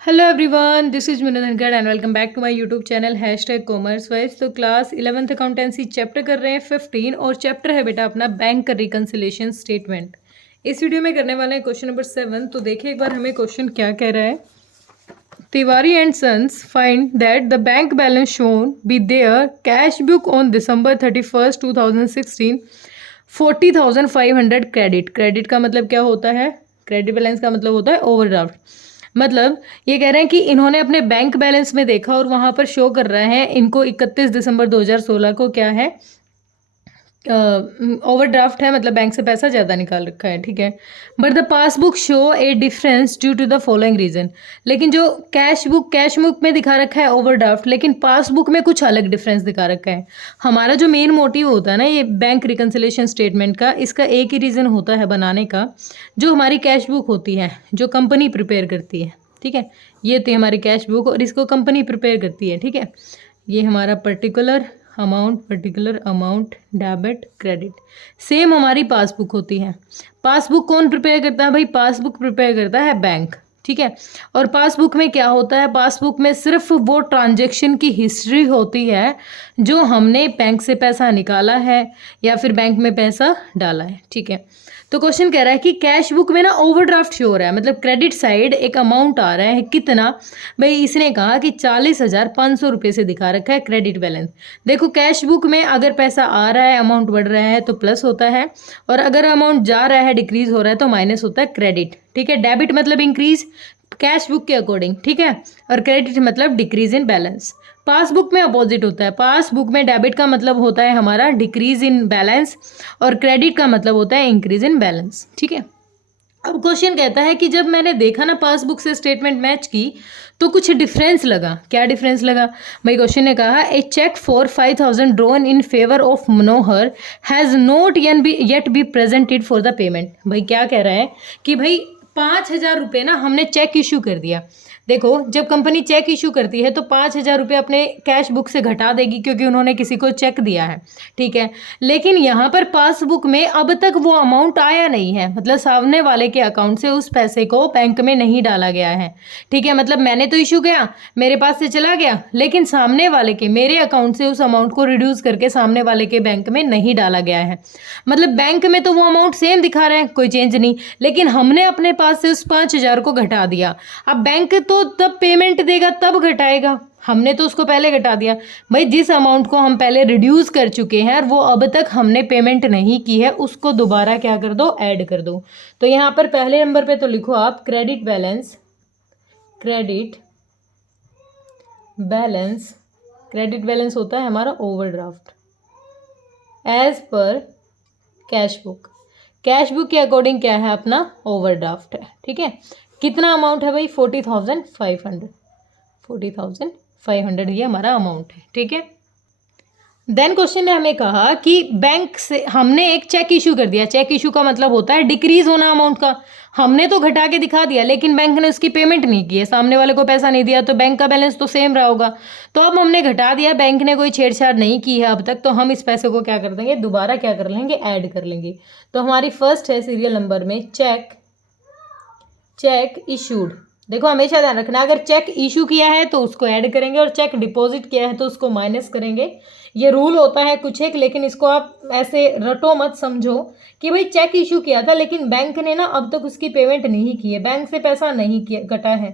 Hello everyone, this is Meenu Dhankhar and welcome back to my YouTube channel #commerce wise. तो class 11th accountancy chapter कर रहे हैं 15 और chapter है बेटा अपना बैंक रिकंसिलिएशन स्टेटमेंट। इस वीडियो में करने वाले हैं क्वेश्चन नंबर 7। तो देखिए एक बार हमें क्वेश्चन क्या कह रहा है। Tiwari and sons find that the bank balance shown by their cash book on December 31st 2016 40,500 credit का मतलब क्या होता है? क्रेडिट बैलेंस का मतलब होता है ओवरड्राफ्ट। मतलब ये कह रहे हैं कि इन्होंने अपने बैंक बैलेंस में देखा और वहां पर शो कर रहा है इनको 31 दिसंबर 2016 को क्या है, ओवरड्राफ्ट है, मतलब बैंक से पैसा ज़्यादा निकाल रखा है। ठीक है, but the passbook show a difference due to the following reason. लेकिन जो कैश बुक में दिखा रखा है ओवरड्राफ्ट, लेकिन पासबुक में कुछ अलग डिफरेंस दिखा रखा है। हमारा जो मेन मोटिव होता है ना ये बैंक रिकंसिलिएशन स्टेटमेंट का, इसका एक ही रीज़न होता है बनाने का, जो हमारी कैश बुक होती है जो कंपनी प्रिपेयर करती है। ठीक है, ये थी हमारी कैश बुक और इसको कंपनी प्रिपेयर करती है। ठीक है, ये हमारा particular amount debit credit same हमारी पासबुक होती है। पासबुक कौन प्रिपेयर करता है भाई? पासबुक प्रिपेयर करता है बैंक। ठीक है, और पासबुक में क्या होता है? पासबुक में सिर्फ वो ट्रांजैक्शन की हिस्ट्री होती है जो हमने बैंक से पैसा निकाला है या फिर बैंक में पैसा डाला है। ठीक है, तो क्वेश्चन कह रहा है कि कैश बुक में ना ओवरड्राफ्ट शो हो रहा है, मतलब क्रेडिट साइड एक अमाउंट आ रहा है। कितना भाई? इसने कहा कि 40,500 रुपये से दिखा रखा है क्रेडिट बैलेंस। देखो कैश बुक में अगर पैसा आ रहा है, अमाउंट बढ़ रहा है तो प्लस होता है, और अगर अमाउंट जा रहा है, डिक्रीज हो रहा है तो माइनस होता है क्रेडिट। ठीक है, डेबिट मतलब इंक्रीज कैश बुक के अकॉर्डिंग। ठीक है, और क्रेडिट मतलब डिक्रीज इन बैलेंस। पासबुक में अपोजिट होता है। पासबुक में डेबिट का मतलब होता है हमारा डिक्रीज इन बैलेंस और क्रेडिट का मतलब होता है इंक्रीज इन बैलेंस। ठीक है, अब क्वेश्चन कहता है कि जब मैंने देखा ना पासबुक से स्टेटमेंट मैच की तो कुछ डिफरेंस लगा। क्या डिफरेंस लगा भाई? क्वेश्चन ने कहा a cheque for 5,000 drawn in favour of Manohar has not yet be presented for the payment. भाई क्या कह रहा है कि भाई 5,000 रुपये ना हमने चेक इशू कर दिया। देखो जब कंपनी चेक इशू करती है तो 5,000 रुपये अपने कैश बुक से घटा देगी क्योंकि उन्होंने किसी को चेक दिया है। ठीक है, लेकिन यहाँ पर पासबुक में अब तक वो अमाउंट आया नहीं है, मतलब सामने वाले के अकाउंट से उस पैसे को बैंक में नहीं डाला गया है। ठीक है, मतलब मैंने तो इशू किया, मेरे पास से चला गया, लेकिन सामने वाले के मेरे अकाउंट से उस अमाउंट को रिड्यूस करके सामने वाले के बैंक में नहीं डाला गया है। मतलब बैंक में तो वो अमाउंट सेम दिखा रहा है, कोई चेंज नहीं, लेकिन हमने अपने पास से उस 5,000 को घटा दिया। अब बैंक तो तब पेमेंट देगा तब घटाएगा, हमने तो उसको पहले घटा दिया। भाई जिस अमाउंट को हम पहले रिड्यूस कर चुके हैं और वो अब तक हमने पेमेंट नहीं की है, उसको दोबारा क्या कर दो? ऐड कर दो। तो यहाँ पर पहले नंबर पे तो लिखो आप क्रेडिट बैलेंस। क्रेडिट बैलेंस होता है हमारा overdraft as per cash book के अकॉर्डिंग क्या है अपना? ओवरड्राफ्ट है। ठीक है, कितना अमाउंट है भाई? 40,500 ये हमारा अमाउंट है। ठीक है, देन क्वेश्चन ने हमें कहा कि बैंक से हमने एक चेक इशू कर दिया। चेक इशू का मतलब होता है डिक्रीज होना अमाउंट का। हमने तो घटा के दिखा दिया लेकिन बैंक ने उसकी पेमेंट नहीं की है, सामने वाले को पैसा नहीं दिया, तो बैंक का बैलेंस तो सेम रहा होगा। तो अब हमने घटा दिया, बैंक ने कोई छेड़छाड़ नहीं की है अब तक, तो हम इस पैसे को क्या कर देंगे? दोबारा क्या कर लेंगे? ऐड कर लेंगे। तो हमारी फर्स्ट है सीरियल नंबर में चेक इशूड। देखो हमेशा ध्यान रखना, अगर चेक इशू किया है तो उसको ऐड करेंगे और चेक डिपॉजिट किया है तो उसको माइनस करेंगे। ये रूल होता है कुछ एक, लेकिन इसको आप ऐसे रटो मत, समझो कि भाई चेक इशू किया था लेकिन बैंक ने ना अब तक उसकी पेमेंट नहीं की है, बैंक से पैसा नहीं किया कटा है,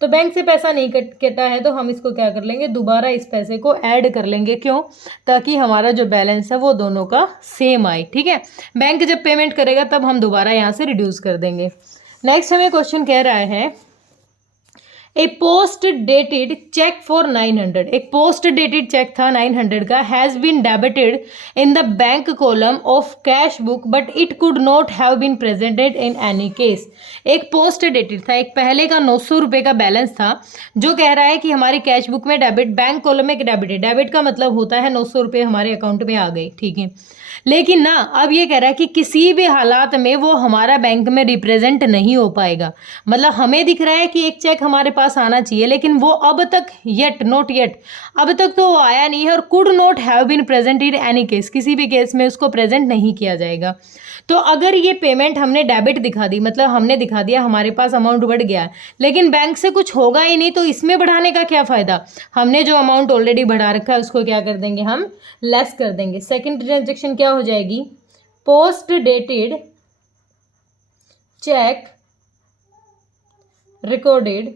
तो बैंक से पैसा नहीं कटा है तो हम इसको क्या कर लेंगे? दोबारा इस पैसे को ऐड कर लेंगे। क्यों? ताकि हमारा जो बैलेंस है वो दोनों का सेम आए। ठीक है, बैंक जब पेमेंट करेगा तब हम दोबारा यहाँ से रिड्यूस कर देंगे। नेक्स्ट हमें क्वेश्चन कह रहा है a post dated cheque for 900। एक पोस्ट डेटेड चेक था 900 का, has been debited in the bank column of cash book but it could not have been presented in any case. एक पोस्ट डेटेड था, एक पहले का 900 रुपये का बैलेंस था जो कह रहा है कि हमारी कैश बुक में डेबिट, बैंक कॉलम में डेबिट है। डेबिट का मतलब होता है 900 रुपये हमारे अकाउंट में आ गए। ठीक है, लेकिन ना अब ये कह रहा है कि किसी भी हालात में वो हमारा बैंक में रिप्रेजेंट नहीं हो पाएगा। मतलब हमें दिख रहा है कि एक चेक हमारे पास आना चाहिए, लेकिन वो अब तक नॉट येट, अब तक तो वो आया नहीं है, और could not have been present in any case, किसी भी केस में उसको प्रेजेंट नहीं किया जाएगा। तो अगर ये पेमेंट हमने डेबिट दिखा दी, मतलब हमने दिखा दिया हमारे पास अमाउंट बढ़ गया है, लेकिन बैंक से कुछ होगा ही नहीं, तो इसमें बढ़ाने का क्या फ़ायदा। हमने जो अमाउंट ऑलरेडी बढ़ा रखा है उसको क्या कर देंगे, हम लेस कर देंगे। सेकेंड ट्रांजेक्शन क्या हो जाएगी, post dated check recorded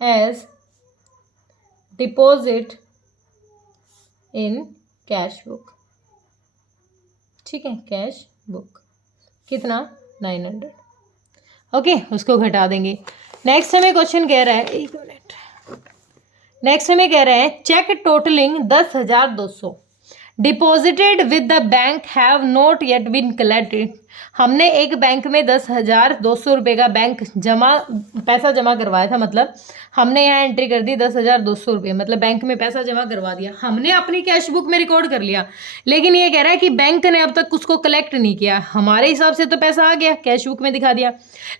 as deposit in cash book. ठीक है, कैश बुक कितना 900। ओके, उसको घटा देंगे। नेक्स्ट हमें क्वेश्चन कह रहा है, एक मिनट, नेक्स्ट हमें कह रहा है cheque totalling 10,200 deposited with the bank have not yet been collected. हमने एक बैंक में 10,200 रुपये का पैसा जमा करवाया था, मतलब हमने यहाँ एंट्री कर दी 10,200 रुपये, मतलब बैंक में पैसा जमा करवा दिया, हमने अपनी कैश बुक में रिकॉर्ड कर लिया, लेकिन ये कह रहा है कि बैंक ने अब तक उसको कलेक्ट नहीं किया। हमारे हिसाब से तो पैसा आ गया, कैश बुक में दिखा दिया,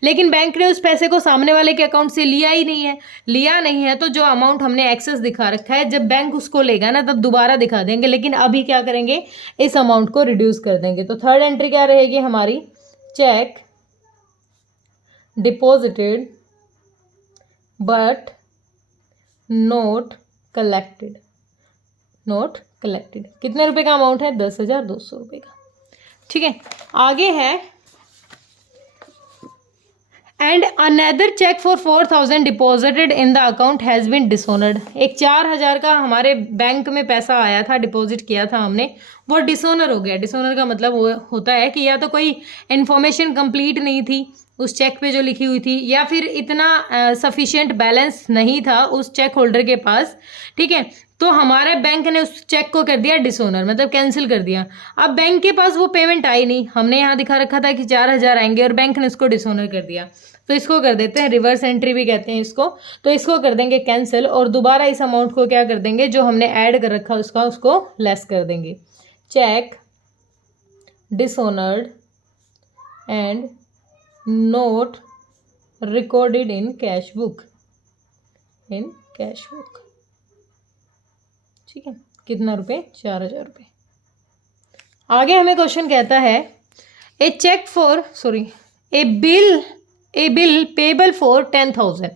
लेकिन बैंक ने उस पैसे को सामने वाले के अकाउंट से लिया ही नहीं है। लिया नहीं है तो जो अमाउंट हमने एक्सेस दिखा रखा है, जब बैंक उसको लेगा ना तब दोबारा दिखा देंगे, लेकिन अभी क्या करेंगे, इस अमाउंट को रिड्यूस कर देंगे। तो थर्ड एंट्री क्या रहेगी हमारी, check deposited but note collected, note collected. कितने रुपए का अमाउंट है, 10,200 रुपये का। ठीक है, आगे है and another cheque for 4,000 deposited in the account has been dishonoured. एक 4,000 का हमारे बैंक में पैसा आया था, डिपॉजिट किया था हमने, वो डिसऑनर हो गया। डिसऑनर का मतलब वो होता है कि या तो कोई इन्फॉर्मेशन कंप्लीट नहीं थी उस चेक पे जो लिखी हुई थी, या फिर इतना सफिशिएंट बैलेंस नहीं था उस चेक होल्डर के पास। ठीक है, तो हमारे बैंक ने उस चेक को कर दिया डिसऑनर, मतलब कैंसिल कर दिया। अब बैंक के पास वो पेमेंट आई नहीं, हमने यहाँ दिखा रखा था कि 4,000 आएंगे और बैंक ने उसको डिसऑनर कर दिया, तो इसको कर देते हैं रिवर्स एंट्री भी कहते हैं इसको। तो इसको कर देंगे कैंसिल, और दोबारा इस अमाउंट को क्या कर देंगे, जो हमने ऐड कर रखा उसको लेस कर देंगे। Cheque dishonoured and not recorded in cash book, in cash book. ठीक है, कितना रुपए, 4,000 रुपये। आगे हमें क्वेश्चन कहता है a bill payable for 10,000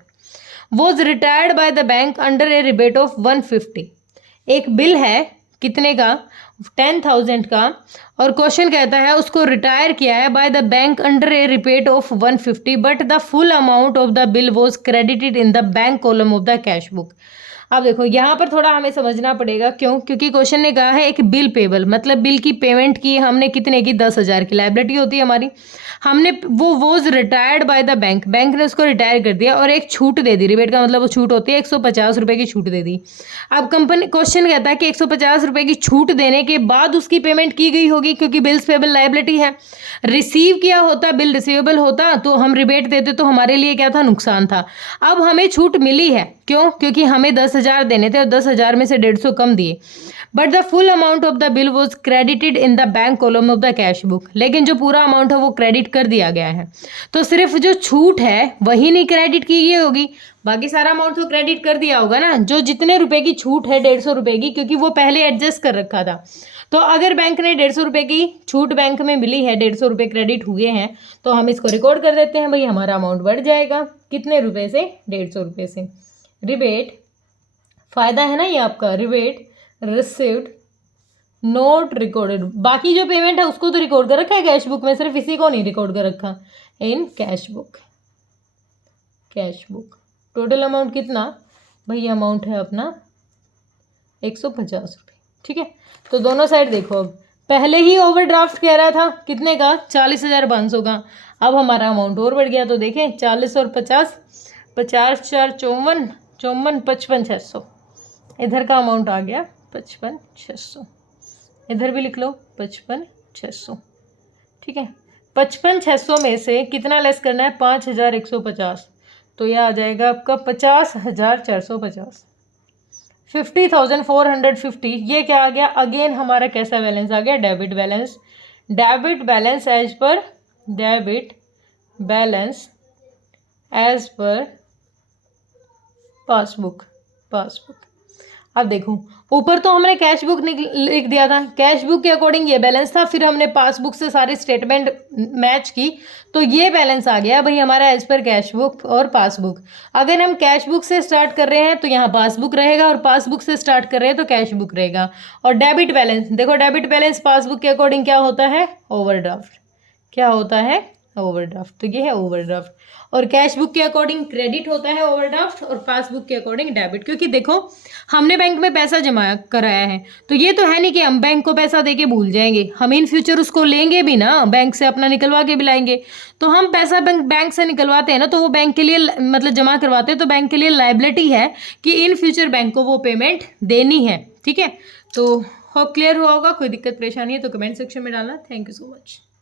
was retired by the bank under a rebate of 150। एक बिल है कितने का, 10,000 का, और क्वेश्चन कहता है उसको रिटायर किया है bye the bank under a rebate of 150, but the full amount of the bill was credited in the bank column of the cash book. अब देखो यहाँ पर थोड़ा हमें समझना पड़ेगा, क्यों, क्योंकि क्वेश्चन ने कहा है एक बिल पेबल, मतलब बिल की पेमेंट की हमने कितने की, 10,000 की लायबिलिटी होती है हमारी, हमने वो was retired by the bank, bank ने उसको रिटायर कर दिया और एक छूट दे दी। रिबेट का मतलब वो छूट होती है, 150 रुपये की छूट दे दी। अब कंपनी क्वेश्चन कहता है कि 150 रुपये की छूट देने के बाद उसकी पेमेंट की गई होगी, क्योंकि बिल्स पेबल लायबिलिटी है। रिसीव किया होता, बिल रिसीवेबल होता तो हम रिबेट देते, तो हमारे लिए क्या था, नुकसान था। अब हमें छूट मिली है, क्यों, क्योंकि हमें 10,000 देने थे और 10,000 में से 150 कम दिए, but the full amount of the bill was credited in the bank column of the cash book. लेकिन जो पूरा अमाउंट है वो क्रेडिट कर दिया गया है, तो सिर्फ जो छूट है वही नहीं क्रेडिट की गई होगी, बाकी सारा अमाउंट तो क्रेडिट कर दिया होगा ना। जो जितने रुपए की छूट है 150 रुपये की, क्योंकि वो पहले एडजस्ट कर रखा था, तो अगर बैंक ने 150 रुपये की छूट बैंक में मिली है, 150 रुपये क्रेडिट हुए हैं, तो हम इसको रिकॉर्ड कर देते हैं, भाई हमारा अमाउंट बढ़ जाएगा कितने रुपए से, 150 रुपये से। रिबेट फायदा है ना ये आपका, रिबेट रिसीव्ड नोट रिकॉर्डेड, बाकी जो पेमेंट है उसको तो रिकॉर्ड कर रखा है कैश बुक में, सिर्फ इसी को नहीं रिकॉर्ड कर रखा इन cash book. Cash book total amount कितना, भाई ये अमाउंट है अपना 150 रुपये। ठीक है, तो दोनों साइड देखो, अब पहले ही ओवरड्राफ्ट कह रहा था कितने का, 40,500 का, अब हमारा अमाउंट और बढ़ गया, तो देखें 40 और 50, 50 4 54, 54 55,600, इधर का अमाउंट आ गया 55,600, इधर भी लिख लो 55,600। ठीक है, 55,600 में से कितना लेस करना है, 5,150, तो यह आ जाएगा आपका 50,450, 50,450। ये क्या आ गया, अगेन हमारा कैसा बैलेंस आ गया, debit balance. Debit balance as per debit balance as per passbook. अब देखो, ऊपर तो हमने कैश बुक लिख दिया था, कैश बुक के अकॉर्डिंग ये बैलेंस था, फिर हमने पासबुक से सारे स्टेटमेंट मैच की तो ये बैलेंस आ गया भाई हमारा एज पर कैश बुक और पासबुक। अगर हम कैश बुक से स्टार्ट कर रहे हैं तो यहाँ पासबुक रहेगा, और पासबुक से स्टार्ट कर रहे हैं तो कैश बुक रहेगा। और डेबिट बैलेंस, देखो डेबिट बैलेंस पासबुक के अकॉर्डिंग क्या होता है, ओवरड्राफ्ट। क्या होता है, ओवरड्राफ्ट। तो ये है ओवरड्राफ्ट। और कैश बुक के अकॉर्डिंग क्रेडिट होता है ओवरड्राफ्ट, और पासबुक के अकॉर्डिंग डेबिट। क्योंकि देखो हमने बैंक में पैसा जमा कराया है, तो ये तो है नहीं कि हम बैंक को पैसा देके भूल जाएंगे, हम इन फ्यूचर उसको लेंगे भी ना, बैंक से अपना निकलवा के भी लाएंगे। तो हम पैसा बैंक से निकलवाते हैं ना, तो वो बैंक के लिए मतलब जमा करवाते हैं, तो बैंक के लिए लाइबिलिटी है कि इन फ्यूचर बैंक को वो पेमेंट देनी है। ठीक है, तो होप क्लियर हुआ होगा। कोई दिक्कत परेशानी है तो कमेंट सेक्शन में डालना। Thank you so much.